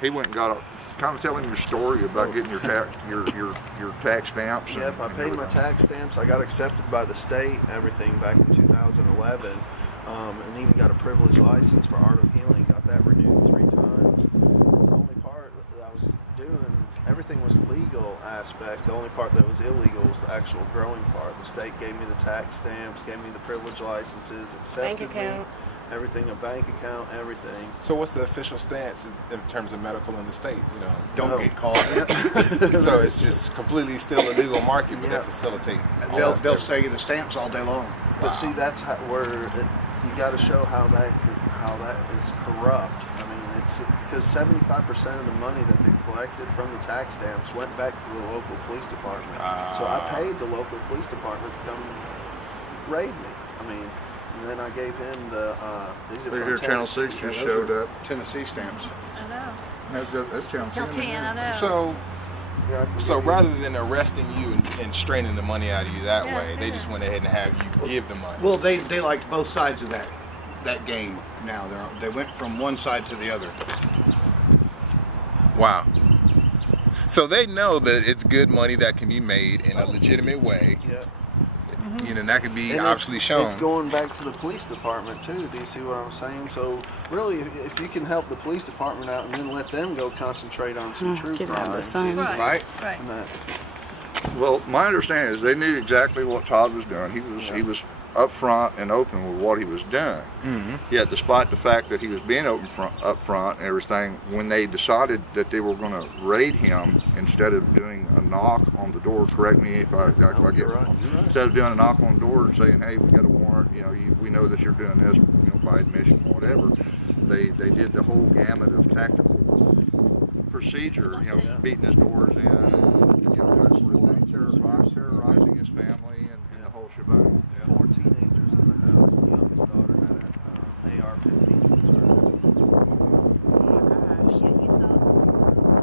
he went and got a. Kind of tell him your story about getting your tax stamps. Yep, I paid my tax stamps. I got accepted by the state, everything back in 2011, and even got a privilege license for Art of Healing. Got that renewed 3 times. And the only part that I was doing, everything was legal aspect. The only part that was illegal was the actual growing part. The state gave me the tax stamps, gave me the privilege licenses, accepted me. Everything, a bank account, everything. So what's the official stance in terms of medical in the state? You know, don't get caught. Yep. So it's just completely still a legal market, but they facilitate. They'll sell you the stamps all day long. But see, that's where you got to show how that is corrupt. I mean, it's because 75% of the money that they collected from the tax stamps went back to the local police department. So I paid the local police department to come raid me. I mean. And then I gave him the, these are from Channel 6 just showed up. Tennessee stamps. I know. That's Channel 10, I know. So rather than arresting you and straining the money out of you that way, they just went ahead and have you give the money. Well, they liked both sides of that game now. They went from one side to the other. Wow. So they know that it's good money that can be made in a legitimate way. Yeah. You know, that could be obviously shown. It's going back to the police department too. Do you see what I'm saying? So really, if you can help the police department out and then let them go concentrate on some true crime, Right. Well, my understanding is they knew exactly what Todd was doing. He was upfront and open with what he was doing. Yet, despite the fact that he was being upfront and everything, when they decided that they were going to raid him, instead of doing a knock on the door, correct me if I get wrong, instead of doing a knock on the door and saying, "Hey, we got a warrant. You know, we know that you're doing this, you know, by admission, whatever," they did the whole gamut of tactical procedure. You know, beating his doors in, you know, that sort of thing, terrorizing his family, and the whole shebang. 4 teenagers in the house. My youngest daughter had an AR-15. Oh gosh. You thought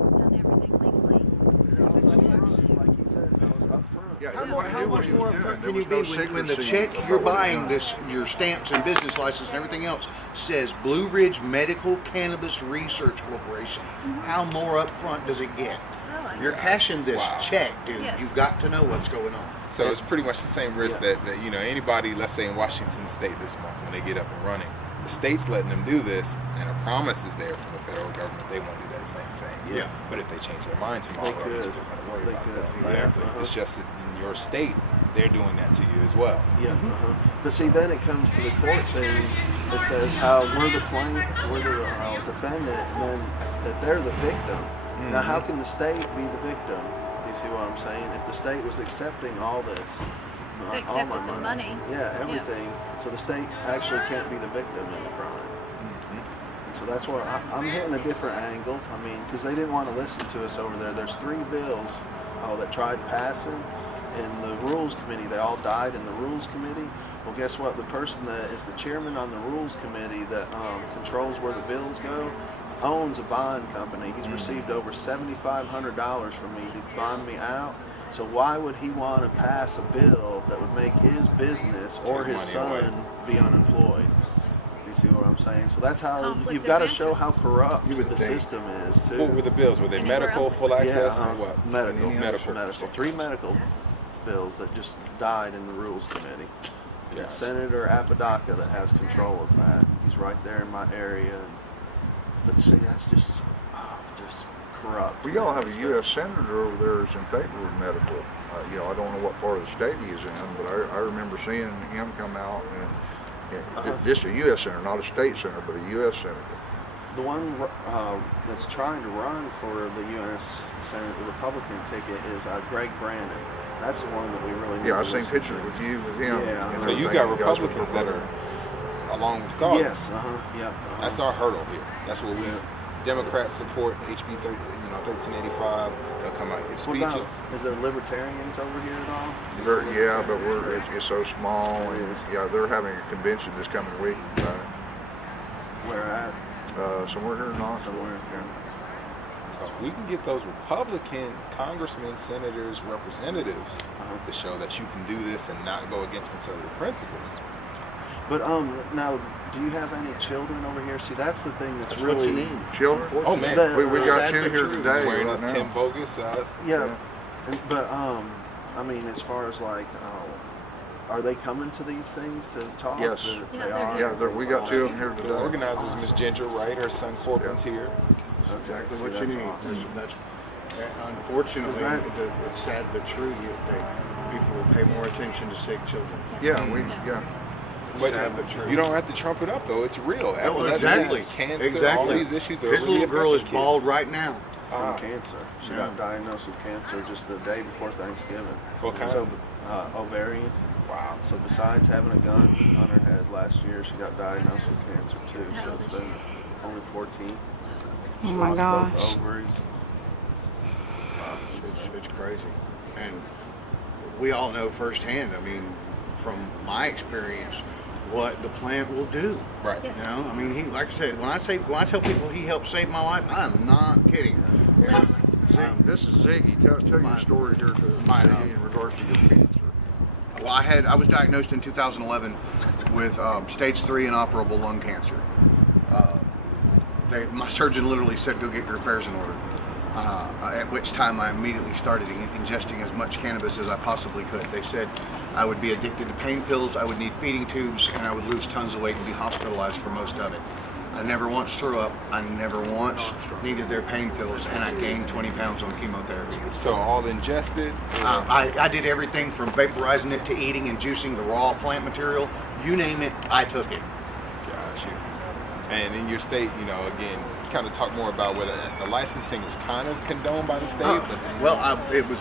done everything legally. Like he says, I was up front. Yeah, How much more upfront can there you was be no when the secrecy. check you're buying, your stamps and business license and everything else, says Blue Ridge Medical Cannabis Research Corporation? How more upfront does it get? You're cashing this check, dude. Yes. You've got to know what's going on. So it's pretty much the same risk that you know, anybody, let's say in Washington State this month, when they get up and running, the state's letting them do this, and a promise is there from the federal government they won't do that same thing. Yeah. But if they change their mind tomorrow, you're still going to worry about that. It's just that in your state, they're doing that to you as well. Yeah. But see, then it comes to the court thing that says how we're the defendant, and then that they're the victim. Now, how can the state be the victim? Do you see what I'm saying? If the state was accepting all this, They accepted the money. Yeah, everything. So the state actually can't be the victim in the crime. And so that's why I'm hitting a different angle. I mean, because they didn't want to listen to us over there. There's 3 bills that tried passing in the Rules Committee. They all died in the Rules Committee. Well, guess what? The person that is the chairman on the Rules Committee that controls where the bills go owns a bond company. He's received over $7,500 from me to bond me out. So why would he want to pass a bill that would make his business or his son be unemployed? You see what I'm saying? So that's how you've got to show how corrupt the system is too. What were the bills? Were they medical, full access, or what? Medical. 3 medical bills that just died in the Rules Committee. And it's Senator Apodaca that has control of that. He's right there in my area. But see, that's just corrupt. We all have a U.S. Senator over there that's in favor of medical. You know, I don't know what part of the state he is in, but I remember seeing him come out, and just a U.S. Senator, not a state senator, but a U.S. Senator. The one that's trying to run for the U.S. Senate, the Republican ticket, is Greg Brandon. That's the one that we really need. Yeah, I've seen pictures with you, with him. Yeah. So you got Republicans that are along with God. Yes. That's our hurdle here. That's what we. Democrats support HB 1385. They'll come out and give speeches. Is there libertarians over here at all? Yeah, but it's so small. And they're having a convention this coming week. Where at? Somewhere here in Knoxville. So if we can get those Republican congressmen, senators, representatives to show that you can do this and not go against conservative principles. But now, do you have any children over here? See, that's the thing that's That's really what you need. Children? Oh man, We got Sad two but here true. today wearing right this now. Tim Bogus. Yeah. But I mean, as far as like, are they coming to these things to talk? Yes. They Yeah, are. Yeah, we got two of them here The today. organizers, Miss Ginger, right? Her son Corbin's here. Exactly See, what you that's need. awesome. That's unfortunately, Is that- it's sad but true. People will pay more attention to sick children. Yeah, Yeah. But Sad but true. you don't have to trump it up though. It's real. Epilepsy, exactly. cancer, Exactly. all these issues are His really little girl is affecting kids. bald right now. From cancer. She Yeah. got diagnosed with cancer just the day before Thanksgiving. What kind? So, ovarian. Wow. So besides having a gun on her head last year, she got diagnosed with cancer too. So it's been only 14. Oh She my lost gosh. both ovaries. It's crazy, and we all know firsthand. I mean, from my experience, what the plant will do. Right. Yes. You know, I mean, he, like I said, when I tell people he helped save my life, I'm not kidding. This is Ziggy. Tell your story here to Ziggy in regards to your cancer. Well, I was diagnosed in 2011 with stage 3 inoperable lung cancer. My surgeon literally said, "Go get your affairs in order." At which time I immediately started ingesting as much cannabis as I possibly could. They said I would be addicted to pain pills, I would need feeding tubes, and I would lose tons of weight and be hospitalized for most of it. I never once threw up. I never once needed their pain pills, and I gained 20 pounds on chemotherapy. So all ingested. I did everything from vaporizing it to eating and juicing the raw plant material. You name it, I took it. Got you. And in your state, you know, again, kind of talk more about whether the licensing is kind of condoned by the state.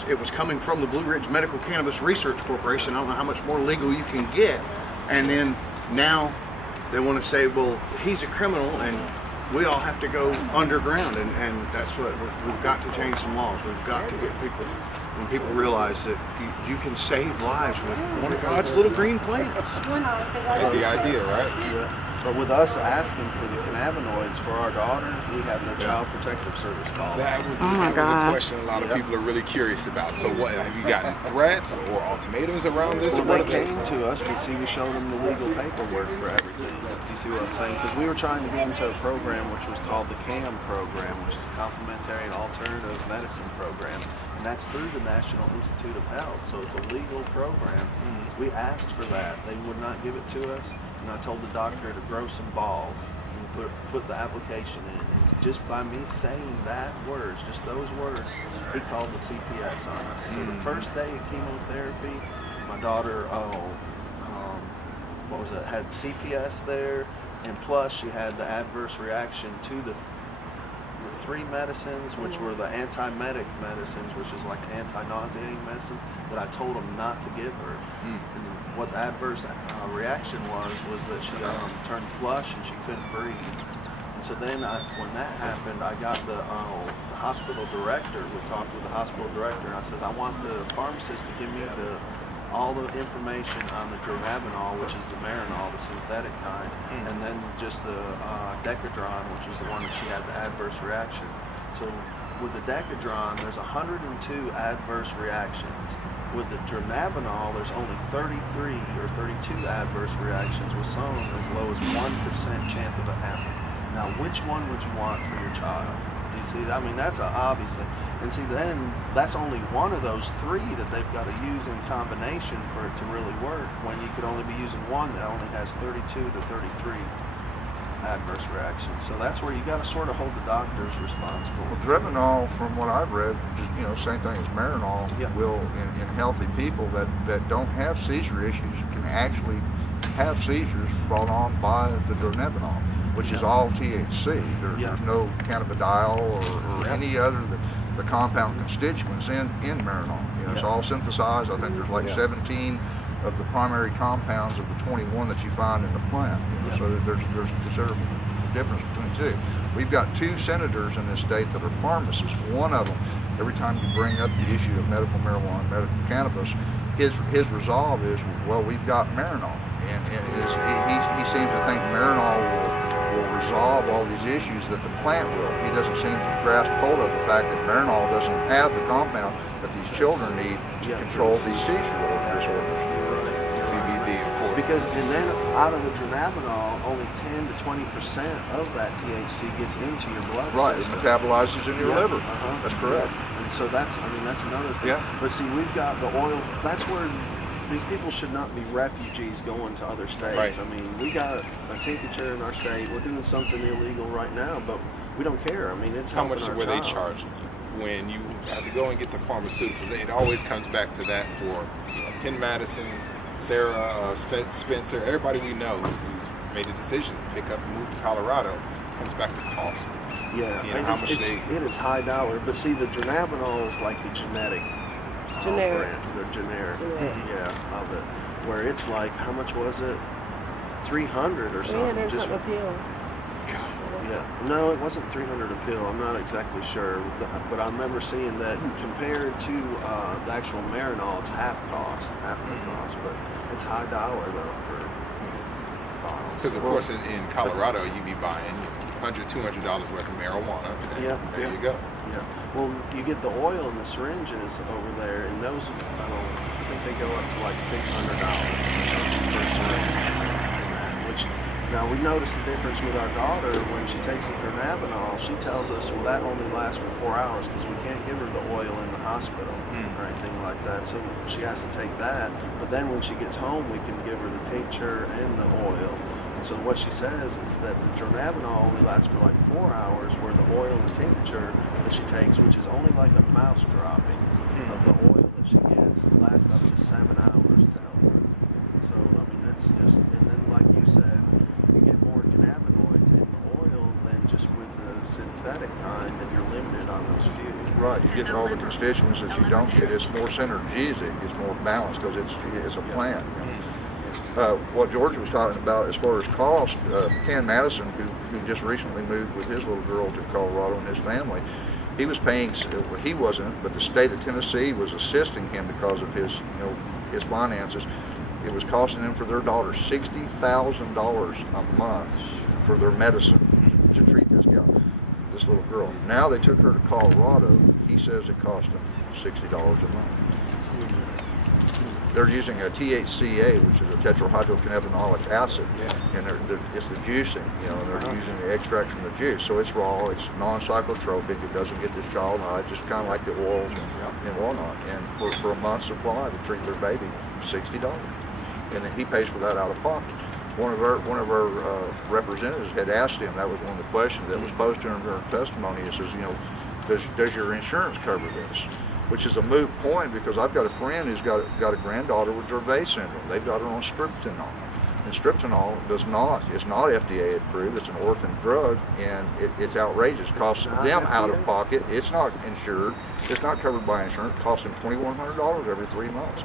It was coming from the Blue Ridge Medical Cannabis Research Corporation. I don't know how much more legal you can get. And then now they want to say, well, he's a criminal and we all have to go underground. And that's what we've got to change some laws. We've got to get people, when people realize that you can save lives with one of God's little green plants. That's the idea, right? Yeah. But with us asking for the cannabinoids for our daughter, we had the Child Protective Service call. That was, Oh my that was a God. question a lot of people are really curious about. So what, have you gotten threats or ultimatums around this? Well, or they what? came to us, but see, we showed them the legal paperwork for everything. You see what I'm saying? Because we were trying to get into a program which was called the CAM program, which is a complementary and alternative medicine program. And that's through the National Institute of Health, so it's a legal program. We asked for that. They would not give it to us. And I told the doctor to grow some balls and put the application in. And just by me saying that words, just those words, he called the CPS on us. So the first day of chemotherapy, my daughter, had CPS there, and plus she had the adverse reaction to the 3 medicines, which were the antiemetic medicines, which is like an anti-nauseating medicine that I told them not to give her. And what the adverse reaction was that she turned flush and she couldn't breathe. And so then when that happened, I got the hospital director. We talked with the hospital director, and I said, I want the pharmacist to give me all the information on the dronabinol, which is the Marinol, the synthetic kind, and then just the Decadron, which is the one that she had the adverse reaction. So with the Decadron, there's 102 adverse reactions. With the dronabinol, there's only 33 or 32 adverse reactions, with some as low as 1% chance of it happening. Now, which one would you want for your child? Do you see? I mean, that's a obvious thing. And see, then that's only one of those 3 that they've got to use in combination for it to really work, when you could only be using one that only has 32 to 33 adverse reactions. So that's where you got to sort of hold the doctors responsible. Well, Dronabinol, from what I've read, same thing as Marinol, will in healthy people that don't have seizure issues can actually have seizures brought on by the Dronabinol, which is all THC. There's no cannabidiol or any other the compound constituents in Marinol. It's all synthesized. I think there's like 17 of the primary compounds of the 21 that you find in the plant. So there's considerable difference between the 2. We've got 2 senators in this state that are pharmacists. One of them, every time you bring up the issue of medical marijuana, medical cannabis, his resolve is, well, we've got Marinol, and he seems to think Marinol will resolve all these issues that the plant will. He doesn't seem to grasp hold of the fact that Marinol doesn't have the compound that these children need to control these seizure disorders. CBD, of course. Because, and then out of the dronabinol, only 10 to 20% of that THC gets into your blood Right, it system. metabolizes in your liver. That's correct. Yeah. And so that's another thing. Yeah. But see, we've got the oil. That's where these people should not be refugees going to other states. Right. I mean, we got a tincture in our state. We're doing something illegal right now, but we don't care. I mean, it's How helping much our were they child. charging you when you have to go and get the pharmaceuticals? It always comes back to that for Penn Madison, Sarah, Spencer, everybody we know who's made a decision to pick up and move to Colorado. Comes back to cost. Yeah, You know, how much it is high dollar. But see, the dronabinol is like the generic. Brand, the generic. Yeah, of it. Where it's like, how much was it? 300 or something. Just a pill. Yeah, no, it wasn't 300 a pill. I'm not exactly sure, but I remember seeing that compared to the actual Marinol, it's half the cost. But it's high dollar though for bottles. Because of course in Colorado you be buying $100, $200 worth of marijuana. Yeah, there you go. Yeah. Well, you get the oil and the syringes over there, and those I think they go up to like $600 per syringe. Which now we noticed the difference with our daughter when she takes the dronabinol. She tells us, well, that only lasts for 4 hours because we can't give her the oil in the hospital or anything like that. So she has to take that. But then when she gets home, we can give her the tincture and the oil. And so what she says is that the dronabinol only lasts for like 4 hours, where the oil and the tincture that she takes, which is only like a mouse dropping of the oil that she gets, lasts up to 7 hours to help her. So I mean, that's just, and then like you said, you get more cannabinoids in the oil than just with the synthetic kind, and you're limited on those few. Right, you get all the constituents that you don't get. It's more synergistic, it's more balanced because it's a plant. What George was talking about as far as cost, Penn Madison, who just recently moved with his little girl to Colorado and his family, he was paying, he wasn't, but the state of Tennessee was assisting him because of his, his finances. It was costing them for their daughter $60,000 a month for their medicine to treat this little girl. Now they took her to Colorado. He says it cost them $60 a month. They're using a THCA, which is a tetrahydrocannabinolic acid, and it's the juicing, and they're using the extract from the juice. So it's raw, it's non-psychotropic, it doesn't get this child high, just kind of like the oils and whatnot. And for a month's supply to treat their baby, $60. And then he pays for that out of pocket. One of our representatives had asked him, that was one of the questions that was posed to him during testimony. He says, does your insurance cover this? Which is a moot point, because I've got a friend who's got a granddaughter with Dravet syndrome. They've got her on streptanol. And streptanol is not FDA approved. It's an orphan drug, and it's outrageous. It costs them out of pocket. It's not insured. It's not covered by insurance. It costs them $2,100 every 3 months.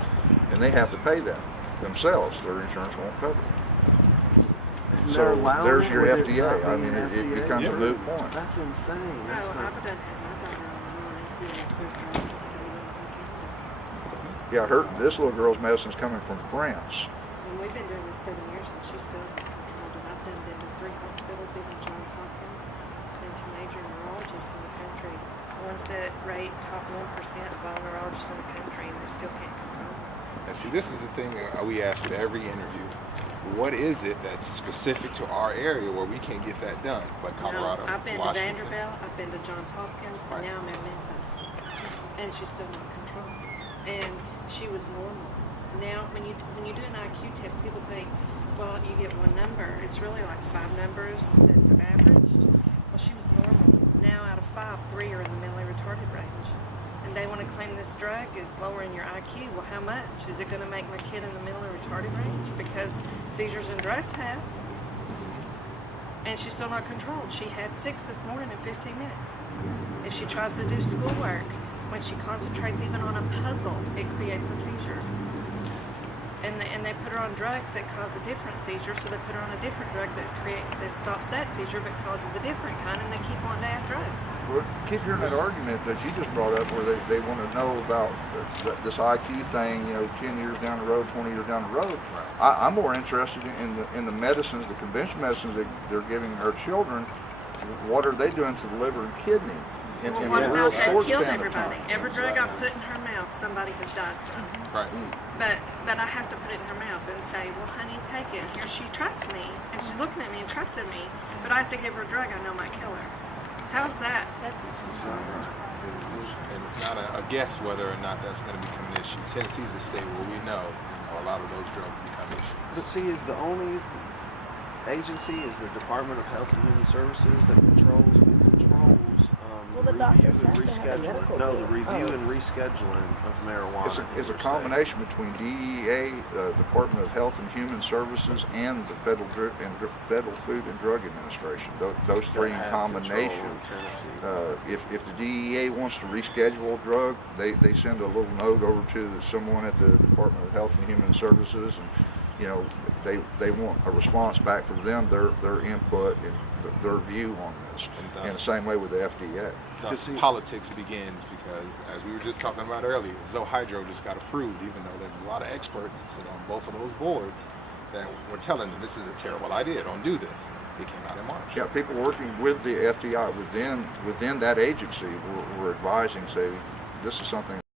And they have to pay that themselves. Their insurance won't cover it. So there's your FDA. I mean, it becomes a moot point. That's insane. That's not... Yeah, this little girl's medicine's coming from France. And we've been doing this 7 years, and she still isn't controlled. And I've been to 3 hospitals, even Johns Hopkins, and to major neurologists in the country. Ones that rate top 1% of all neurologists in the country, and they still can't control them. And see, this is the thing we ask at every interview. What is it that's specific to our area where we can't get that done? Like Colorado, I've been Washington. to Vanderbilt, I've been to Johns Hopkins, and now I'm in Memphis. And she's still not controlled. And she was normal. Now, when you do an IQ test, people think, well, you get one number. It's really like 5 numbers that's averaged. Well, she was normal. Now, out of 5, 3 are in the mentally retarded range. And they want to claim this drug is lowering your IQ. Well, how much? Is it going to make my kid in the mentally retarded range? Because seizures and drugs have. And she's still not controlled. She had 6 this morning in 15 minutes. If she tries to do schoolwork, when she concentrates even on a puzzle, it creates a seizure. And they put her on drugs that cause a different seizure, so they put her on a different drug that stops that seizure but causes a different kind, and they keep on to add drugs. Well, keep hearing that argument that you just brought up where they want to know about this IQ thing, 10 years down the road, 20 years down the road. Right. I'm more interested in the medicines, the conventional medicines that they're giving our children. What are they doing to the liver and kidney? And Well, in what a about real that short killed span of everybody? time. Every drug I put in her mouth, somebody has died from. Right. But I have to put it in her mouth and say, well, honey, take it. Here she trusts me, and she's looking at me and trusting me, but I have to give her a drug I know might kill her. How's that? That's, And it's not a guess whether or not that's going to become an issue. Tennessee's a state where we know a lot of those drugs become issues. But see, is the only agency is the Department of Health and Human Services that controls, who controls Well, the the review doctors and have to have a rescheduling? medical No, the bill. review Oh. and rescheduling of marijuana. It's in a your combination between DEA, Department of Health and Human Services, and the Federal Food and Drug Administration. Those state. three That in have control combination. in Tennessee. If the DEA wants to reschedule a drug, they send a little note over to someone at the Department of Health and Human Services, and they want a response back from them, their input and their view on this. And In the same way with the FDA. Thus, politics begins because, as we were just talking about earlier, Zohydro just got approved, even though there's a lot of experts that sit on both of those boards that were telling them this is a terrible idea, don't do this. It came out in March. Yeah, people working with the FDI within that agency were advising, say, this is something